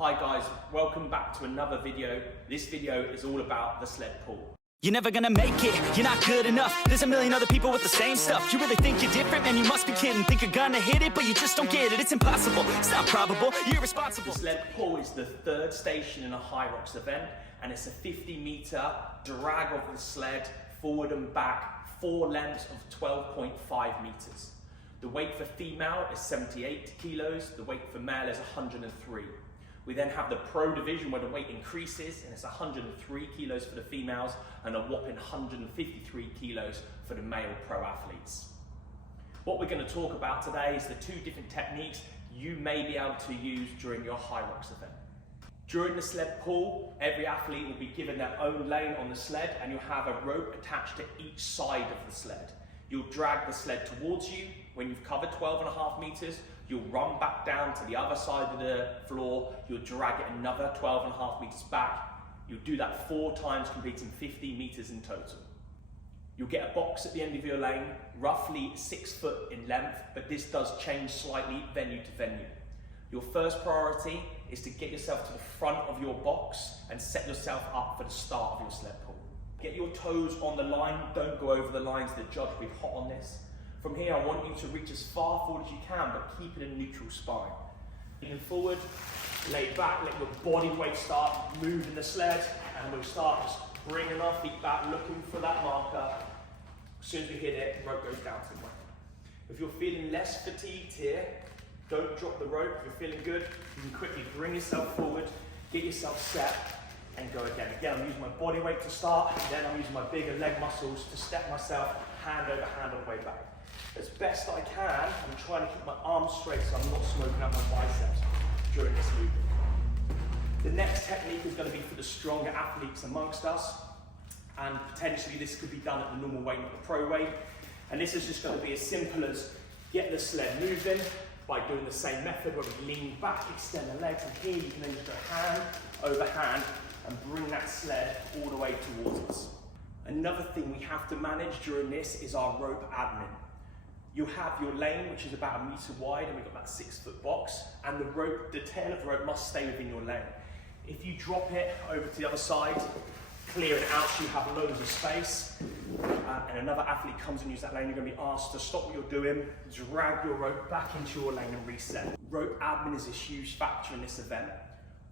Hi guys, welcome back to another video. This video is all about the sled pull. You're never gonna make it, you're not good enough. There's a million other people with the same stuff. You really think you're different? Man, you must be kidding. Think you're gonna hit it, but you just don't get it. It's impossible, it's not probable, you're irresponsible. The sled pull is the third station in a Hyrox event, and it's a 50-meter drag of the sled forward and back, 4 lengths of 12.5 meters. The weight for female is 78 kilos, the weight for male is 103. We then have the pro division where the weight increases, and it's 103 kilos for the females and a whopping 153 kilos for the male pro athletes. What we're going to talk about today is the 2 different techniques you may be able to use during your Hyrox event. During the sled pull, every athlete will be given their own lane on the sled, and you'll have a rope attached to each side of the sled. You'll drag the sled towards you. When you've covered 12.5 meters, you'll run back down to the other side of the floor. You'll drag it another 12.5 meters back. You'll do that 4 times, completing 50 meters in total. You'll get a box at the end of your lane, roughly 6 foot in length, but this does change slightly venue to venue. Your first priority is to get yourself to the front of your box and set yourself up for the start of your sled pull. Get your toes on the line, don't go over the lines, the judge will be hot on this. From here, I want you to reach as far forward as you can, but keep it a neutral spine. Leaning forward, lay back, let your body weight start moving the sled, and we'll start just bringing our feet back, looking for that marker. As soon as we hit it, the rope goes down to the ground. If you're feeling less fatigued here, don't drop the rope. If you're feeling good, you can quickly bring yourself forward, get yourself set, and go again. Again, I'm using my body weight to start, and then I'm using my bigger leg muscles to step myself hand over hand on the way back. As best I can, I'm trying to keep my arms straight so I'm not smoking out my biceps during this movement. The next technique is going to be for the stronger athletes amongst us, and potentially this could be done at the normal weight, not the pro weight. And this is just going to be as simple as get the sled moving by doing the same method where we lean back, extend the legs, and here you can then just go hand over hand and bring that sled all the way towards us. Another thing we have to manage during this is our rope admin. You'll have your lane, which is about 1 meter wide, and we've got that 6 foot box, and the rope, the tail of the rope must stay within your lane. If you drop it over to the other side, clear it out so you have loads of space, and another athlete comes and uses that lane, you're going to be asked to stop what you're doing, drag your rope back into your lane and reset. Rope admin is a huge factor in this event.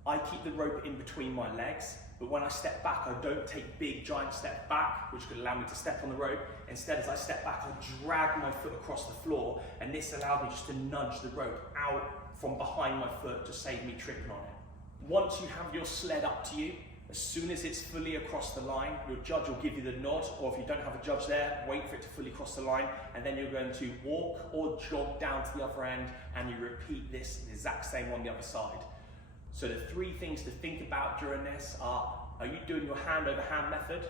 I keep the rope in between my legs, but when I step back, I don't take big, giant steps back, which could allow me to step on the rope. Instead, as I step back, I drag my foot across the floor, and this allows me just to nudge the rope out from behind my foot to save me tripping on it. Once you have your sled up to you, as soon as it's fully across the line, your judge will give you the nod, or if you don't have a judge there, wait for it to fully cross the line, and then you're going to walk or jog down to the other end, and you repeat this the exact same on the other side. So the 3 things to think about during this are you doing your hand over hand method?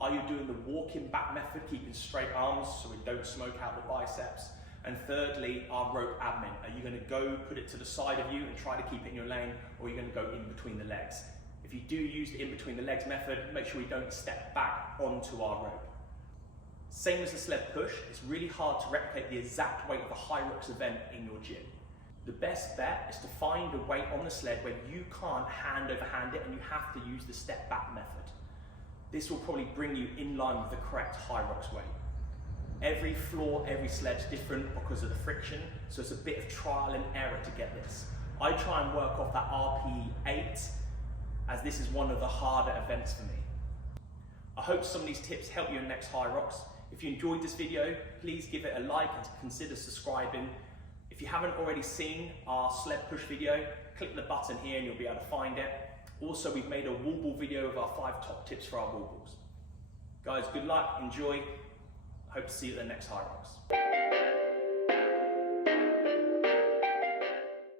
Are you doing the walking back method, keeping straight arms so we don't smoke out the biceps? And thirdly, our rope admin. Are you going to go put it to the side of you and try to keep it in your lane, or are you going to go in between the legs? If you do use the in between the legs method, make sure you don't step back onto our rope. Same as the sled push, it's really hard to replicate the exact weight of a Hyrox event in your gym. The best bet is to find a weight on the sled where you can't hand over hand it and you have to use the step back method. This will probably bring you in line with the correct Hyrox weight. Every floor, every sled's different because of the friction, so it's a bit of trial and error to get this. I try and work off that RP8 as this is one of the harder events for me. I hope some of these tips help you in next Hyrox. If you enjoyed this video, please give it a like and consider subscribing. If you haven't already seen our sled push video, click the button here and you'll be able to find it. Also, we've made a wall ball video of our 5 top tips for our wall balls. Guys, good luck, enjoy. I hope to see you at the next Hyrox.